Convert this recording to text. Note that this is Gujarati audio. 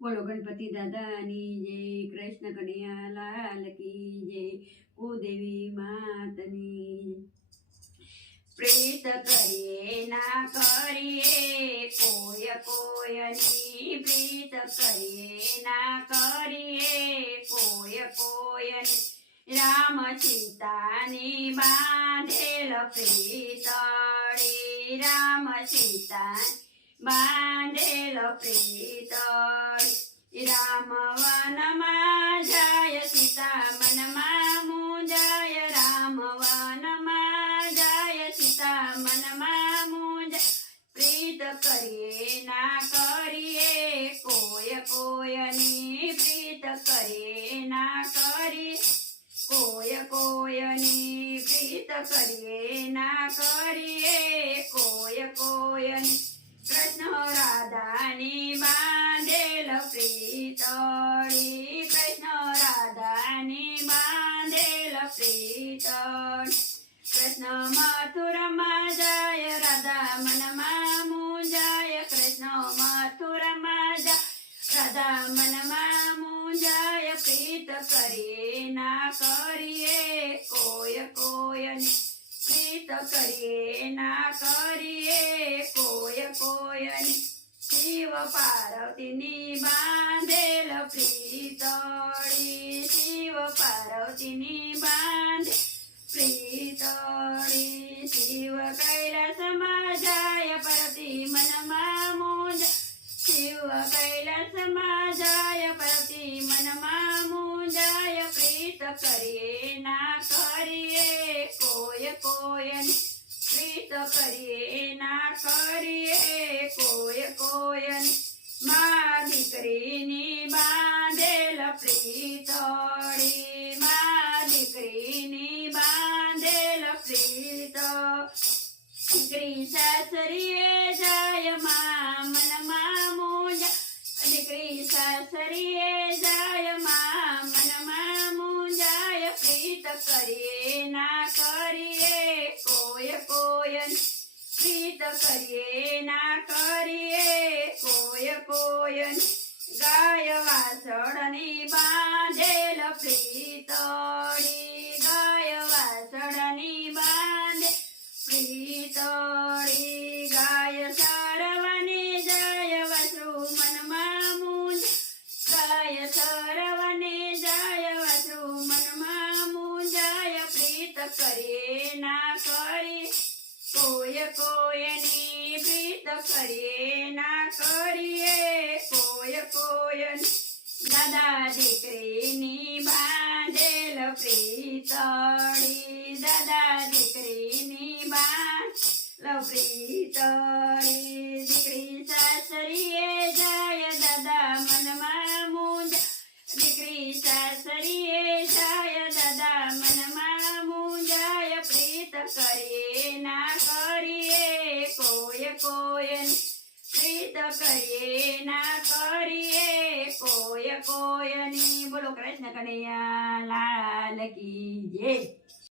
બોલો, ગણપતિ દાદાની જય, કૃષ્ણ કનૈયા લાલ કી જય કુદેવી માતની પ્રીત કરીએ ના કરીએ કોય કોયની પ્રીત કરીએ ના કરીએ કોય કોયની રામ સીતાની બાંધેલ પ્રીતળી, રામ સીતા બાંધેલ પ્રીતળી. રામ વનમાં જાય સીતા મનમાં મુંજાય રામ વનમાં જાય સીતા મનમાં મુંજાય પ્રીત કરીએ ના કરીએ કોય કોયની પ્રીત કરીએ ના કરીએ કોય કોયની પ્રીત કરીએ ના કરીએ કોય કોયની કૃષ્ણ પ્રીતળી કૃષ્ણ રાધાની બાંધેલ પ્રીતળી કૃષ્ણ મથુરમાં જાય, રાધા મનમાં મુંજાય કૃષ્ણ મથુરમાં જાય, રાધા મનમાં મુંજાય પ્રીત કરીએ, ના કરીએ કોય કોયની પ્રીત કરીએ, ના કરીએ કોય કોયની શિવ પાર્વતીની બાંધેલ પાર્વતીની બાંધ પ્રીતળી શિવ કૈલાસમાં જાય પરતી મનમાં મુંજ. શિવ કૈલાસમાં જાય પરતી મનમાં મુંજાય. પ્રીત કરીએ ના કરીએ કોય કોયની પ્રીત કરીએ ના કરીએ કોય કોયની મા દીકરીની બાંધેલ પ્રીતળી દીકરી સાસરીએ જાય મા મનમાં મોજા દીકરી સાસરીએ જાય મા મનમાં મુંજાય પ્રીત કરીએ ના કરીએ કોય કોયન પ્રીત કરીએ ના કરીએ કોય કોયન ગાય વાસળની બાંધેલ પ્રીતળી, ગાય વાસળની પ્રીતળી ગાય સારવને જાય વસુ મનમાં મુંજ ગાય સરવને જાય વસુ મનમાં મુંજાય પ્રીત કરે ના કરી. કોય કોયની પ્રીત કરે ના કરીએ. કોય કોયની દાદા દીકરીની બાંધેલ પ્રીતળી પ્રીતળી દીકરી સાસરીએ જાય દાદા મનમાં મુંજ દીકરી સાસરીએ જાય દાદા મનમાં મુંજાય પ્રીત કરીએ ના કરીએ કોય કોયની પ્રીત કરીએ ના કરીએ કોય કોયની બોલો કૃષ્ણ કનૈયા લાલ કી જય